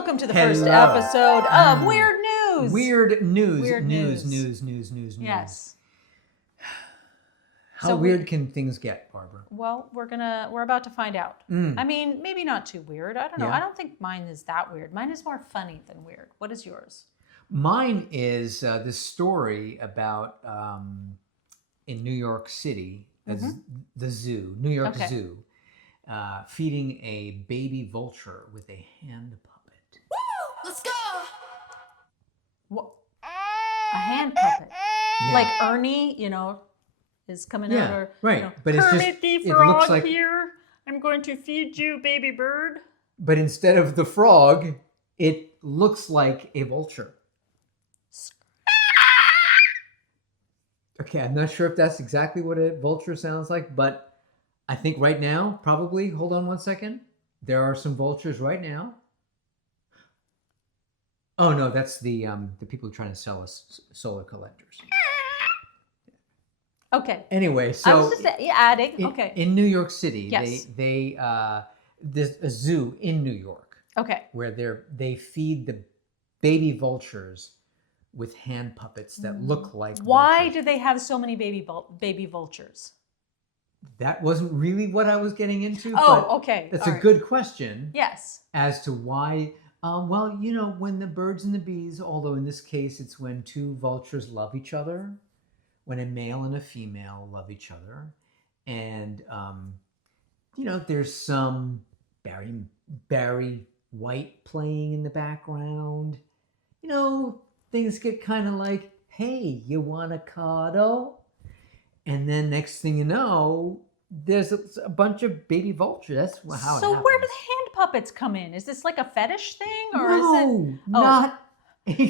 welcome to the first Hello. episode of Weird News. Weird news. Weird news. news. News. Yes. How So weird can things get, Barbara? Well, we're about to find out. I mean, maybe not too weird. I don't know. Yeah. I don't think mine is that weird. Mine is more funny than weird. What is yours? Mine is this story about in New York City, the zoo, New York Okay. Zoo, feeding a baby vulture with a hand puppet. Let's go! What? A hand puppet, Yeah. like Ernie, is coming out, or right. But it's Kermit just the it Frog looks like. here. I'm going to feed you, baby bird. But instead of the frog, it looks like a vulture. Okay, I'm not sure if that's exactly what a vulture sounds like, but I think right now, probably, hold on one second. There are some vultures right now. Oh no, that's the people trying to sell us solar collectors. Okay. Anyway, so I was just adding. in, Okay. in New York City, Yes. there's a zoo in New York Okay. where they feed the baby vultures with hand puppets that look like Why vultures. do they have so many baby vultures? That wasn't really what I was getting into. Oh, but okay. That's All a right. good question Yes. as to why. Well, when the birds and the bees, although in this case it's when two vultures love each other, when a male and a female love each other, and there's some Barry White playing in the background. Things get kind of like, hey, you want a cuddle? And then next thing you know, there's a bunch of baby vultures. That's how it So happens. where do the hand puppets come in? Is this like a fetish thing, or no, is it? not.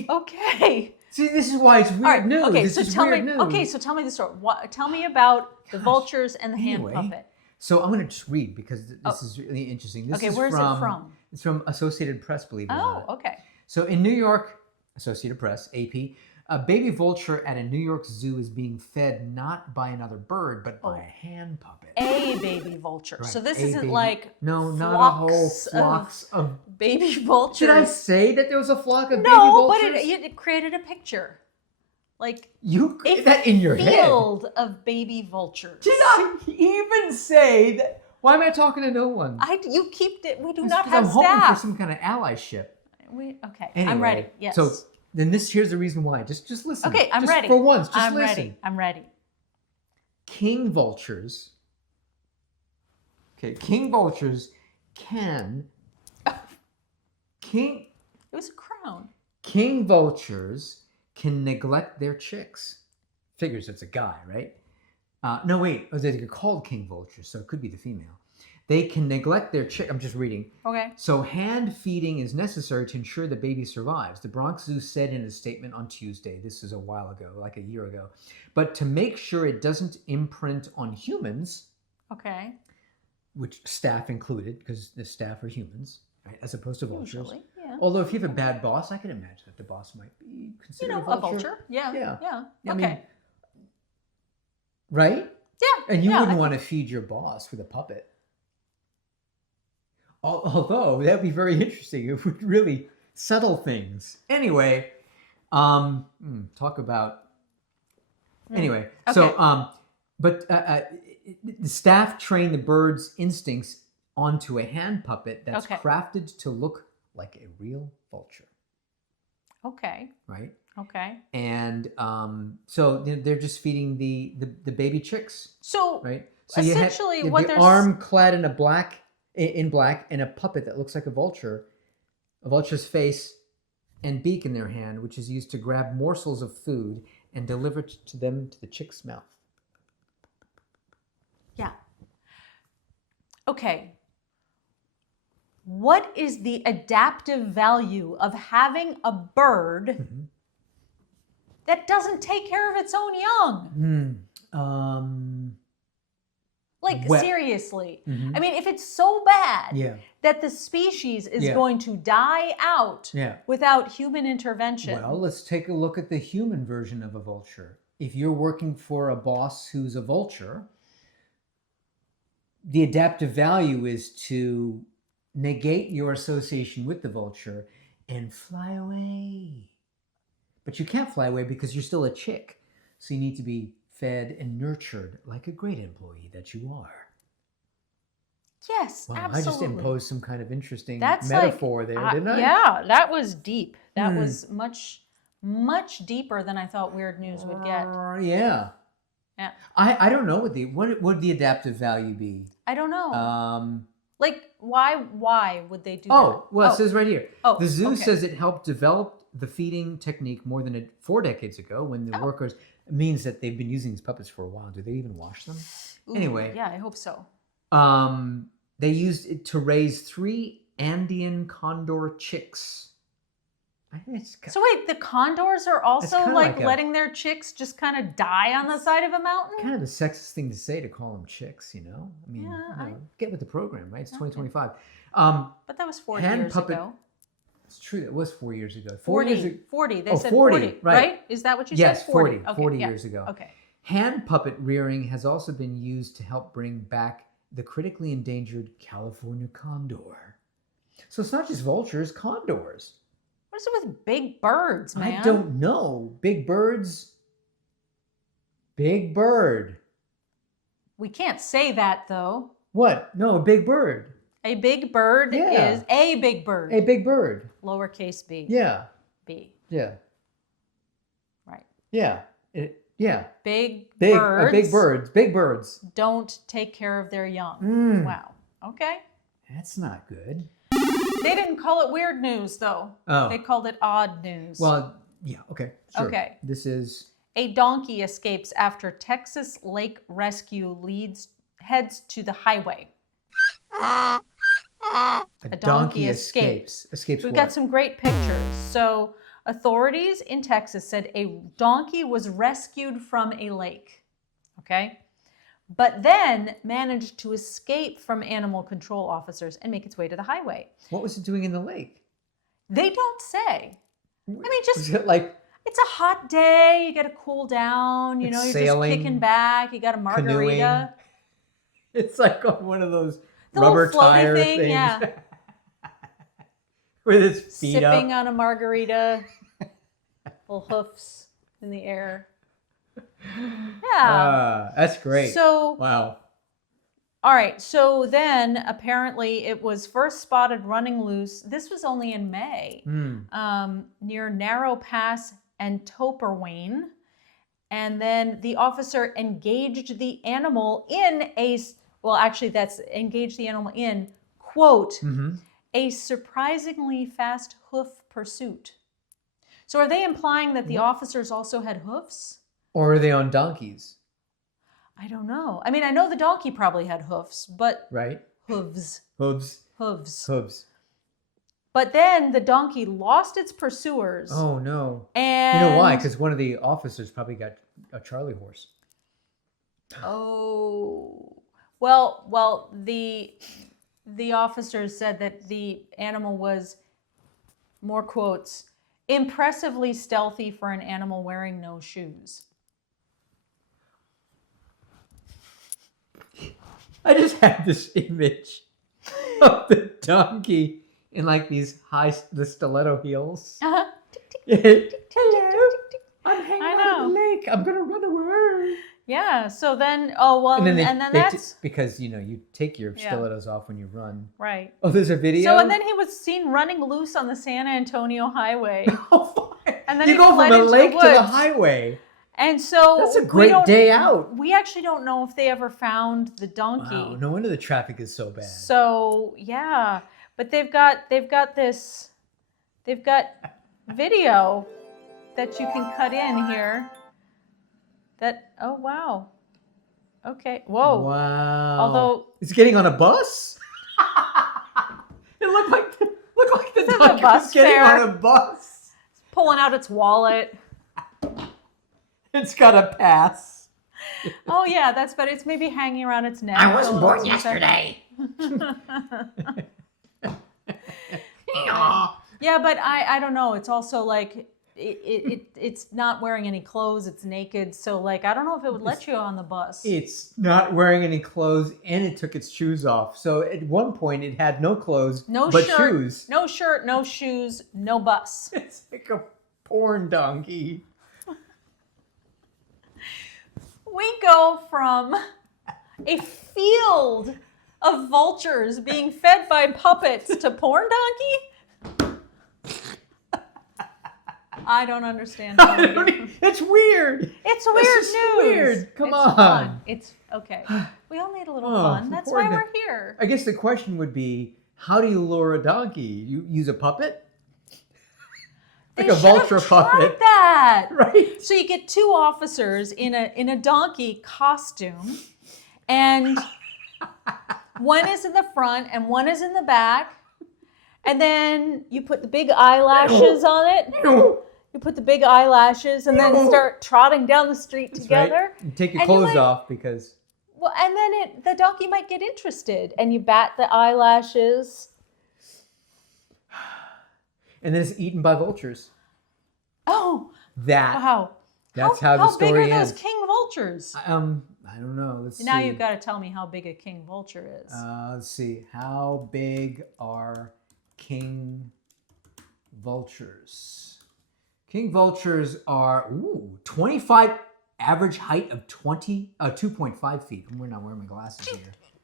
Okay. See, this is why it's weird All right. news. Okay. This So is tell weird me. news. Okay. So tell me the story. Tell me about the vultures and the Anyway, hand puppet. So I'm going to just read because this is really interesting. This Okay. is Where's it from? It's from Associated Press, believe it or not. Oh. Okay. So in New York, Associated Press, AP, a baby vulture at a New York zoo is being fed not by another bird, but by a hand puppet. A baby vulture. Right, So this a isn't baby- like No, not a whole flocks flocks of... baby vultures. Did I say that there was a flock of baby No, but vultures? it created a picture, like You a created that in your head. field of baby vultures. Did I even say that? Why am I talking to no one? You keep it. We do It's not 'cause have I'm hoping for staff. some kind of allyship. Okay. Anyway, I'm ready. Yes. So then here's the reason why. Just listen. Okay, I'm just ready. For once, just I'm listen. ready. I'm ready. King vultures. Okay, king vultures can. King It was a crown. king vultures can neglect their chicks. Figures it's a guy, right? No, wait. Oh, they're called king vultures, so it could be the female. They can neglect their chick. I'm just reading. Okay. So hand feeding is necessary to ensure the baby survives. The Bronx Zoo said in a statement on Tuesday, this is a while ago, like a year ago, but to make sure it doesn't imprint on humans, Okay. which staff included, because the staff are humans, right, as opposed to vultures. Usually, yeah. Although if you have a bad boss, I can imagine that the boss might be considered A vulture. Yeah. Yeah. Yeah. I Okay. mean, right? Yeah. And you yeah, wouldn't want to feed your boss with a puppet. Although that'd be very interesting. It would really settle things. Anyway, talk about. Anyway, Okay. so but the staff train the bird's instincts onto a hand puppet that's Okay. crafted to look like a real vulture, Okay. right? Okay. And so they're just feeding the baby chicks, So right? So essentially, you have what the there's arm clad in black, and a puppet that looks like a vulture's face and beak in their hand, which is used to grab morsels of food and deliver it to the chick's mouth. Yeah. Okay. What is the adaptive value of having a bird Mm-hmm. that doesn't take care of its own young? Like, Well- seriously. Mhm. I mean, if it's so bad Yeah. that the species is Yeah. going to die out Yeah. without human intervention. Well, let's take a look at the human version of a vulture. If you're working for a boss who's a vulture, the adaptive value is to negate your association with the vulture and fly away. But you can't fly away because you're still a chick. So you need to be fed and nurtured like a great employee that you are. Yes, Wow, absolutely. I just imposed some kind of interesting That's metaphor there, didn't I? Yeah, that was deep. That was much, much deeper than I thought weird news would get. Yeah. Yeah. I don't know what would the adaptive value be? I don't know. Like, why would they do that? Oh, well, it says right here. Oh, the zoo okay. says it helped develop the feeding technique more than 4 decades ago when the workers, it means that they've been using these puppets for a while. Do they even wash them? Ooh, anyway. Yeah, I hope so. They used it to raise 3 Andean condor chicks. So wait, the condors are also like like letting their chicks just kind of die on the side of a mountain? Kind of the sexist thing to say to call them chicks, you know? I mean, get with the program, right? It's 2025. But that was 40 years ago. It's true. It was 4 years ago. 40. 40. They said 40, right? Is that what you said? Yes, 40. Okay, 40 years ago. Okay. Hand puppet rearing has also been used to help bring back the critically endangered California condor. So it's not just vultures, condors. What is it with big birds, man? I don't know. Big birds. Big bird. We can't say that, though. What? No, a big bird. A big bird is a big bird. A big bird. Lowercase b. Yeah. B. Yeah. Right. Yeah. Yeah. Big birds. Big birds. Big birds. Don't take care of their young. Wow. Okay. That's not good. They didn't call it weird news, though. Oh. They called it odd news. Well, yeah. Okay. Sure. Okay. This is... A donkey escapes after Texas lake rescue heads to the highway. A donkey escapes. Escapes We've what? got some great pictures. So authorities in Texas said a donkey was rescued from a lake, okay? But then managed to escape from animal control officers and make its way to the highway. What was it doing in the lake? They don't say. I mean, just... Was it like... It's a hot day. You got to cool down. You know, you're sailing, just kicking back. You got a margarita. Canoeing. It's like on one of those the rubber little floaty tire thing, things. yeah. With his feet Sipping up. on a margarita. Little hoofs in the air. Yeah. That's great. So, wow. all right. So then apparently it was first spotted running loose. This was only in May near Narrow Pass and Toperwayne. And then the officer engaged the animal in quote, a surprisingly fast hoof pursuit. So are they implying that the officers also had hoofs? Or are they on donkeys? I don't know. I mean, I know the donkey probably had hoofs, but... Right. Hooves. But then the donkey lost its pursuers. Oh, no. And... You know why? Because one of the officers probably got a Charlie horse. Oh. Well, the officers said that the animal was, more quotes, impressively stealthy for an animal wearing no shoes. I just had this image of the donkey in like the stiletto heels. Uh-huh. Hello, I'm hanging out on the lake. I'm gonna run away. Yeah. So then, and then that's because you take your stilettos off when you run. Right. Oh, there's a video. So and then he was seen running loose on the San Antonio highway. Oh, and then you he go from fled a into lake the to the woods. highway. And so that's a great day out. We actually don't know if they ever found the donkey. Wow, no wonder the traffic is so bad. So yeah, but they've got video that you can cut in here. Oh wow. Okay. Whoa. Wow. Although it's getting on a bus. It looked like the donkey was getting on a bus. It's pulling out its wallet. It's got a pass. Oh yeah, that's better. It's maybe hanging around its neck. I wasn't born yesterday. Yeah, but I don't know. It's also like it's not wearing any clothes. It's naked. So like, I don't know if it would let you on the bus. It's not wearing any clothes, and it took its shoes off. So at one point, it had no clothes, but shoes. No shirt, no shoes, no bus. It's like a porn donkey. We go from a field of vultures being fed by puppets to porn donkey? I don't understand. It's weird. It's weird news. Weird. Come on. Fun. It's okay. We all need a little fun. That's why we're here. I guess the question would be, how do you lure a donkey? You use a puppet? Like a vulture puppet. That. Right. So you get two officers in a donkey costume, and one is in the front and one is in the back. And then you put the big eyelashes on it. You put the big eyelashes and then start trotting down the street together. Right. You take your clothes off because... Well, and then the donkey might get interested, and you bat the eyelashes. And then it's eaten by vultures. Oh, wow. That's how the story ends. How big are those king vultures? I don't know. Let's see. Now you've got to tell me how big a king vulture is. Let's see. How big are king vultures? King vultures are 25, average height of 2.5 feet. We're not wearing my glasses here.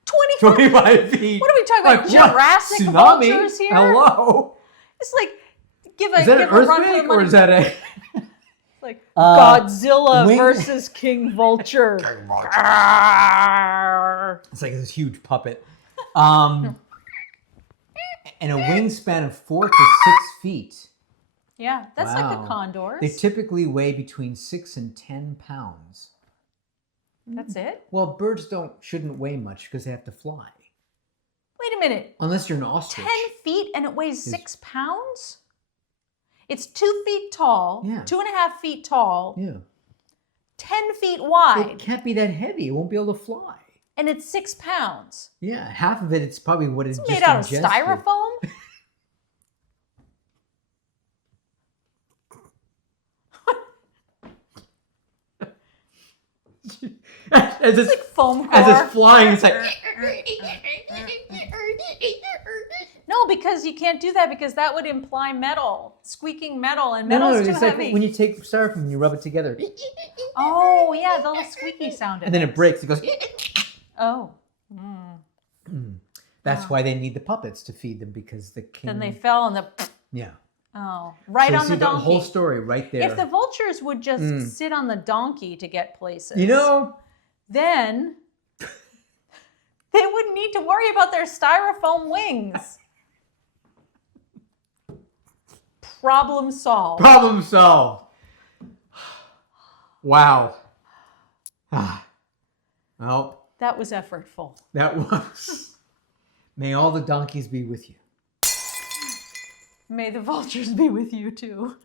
25 feet. What are we talking about? Jurassic vultures here? Hello. It's like give is that an earthquake run for the money. Or is that a like Godzilla versus King Vulture? It's like this huge puppet. And a wingspan of 4 to 6 feet. Yeah, that's like the condors. They typically weigh between 6 and 10 pounds. That's it? Well, birds shouldn't weigh much because they have to fly. Wait a minute. Unless you're an ostrich. 10 feet and it weighs 6 pounds? It's 2 feet tall, 2.5 feet tall, 10 feet wide. It can't be that heavy. It won't be able to fly. And it's 6 pounds. Yeah, half of it's probably what it's just made out of styrofoam? As it's like foam core. As it's flying, it's like... No, because you can't do that because that would imply metal, squeaking metal, and metal's too heavy. Like when you take styrofoam and you rub it together. Oh, yeah, the little squeaky sound. And then it breaks. It goes... Oh. That's why they need the puppets to feed them, because the king... Then they fell and the... Yeah. Oh, right on the donkey. The whole story right there. If the vultures would just sit on the donkey to get places, then they wouldn't need to worry about their styrofoam wings. Problem solved. Problem solved. Wow. Well, that was effortful. That was. May all the donkeys be with you. May the vultures be with you too.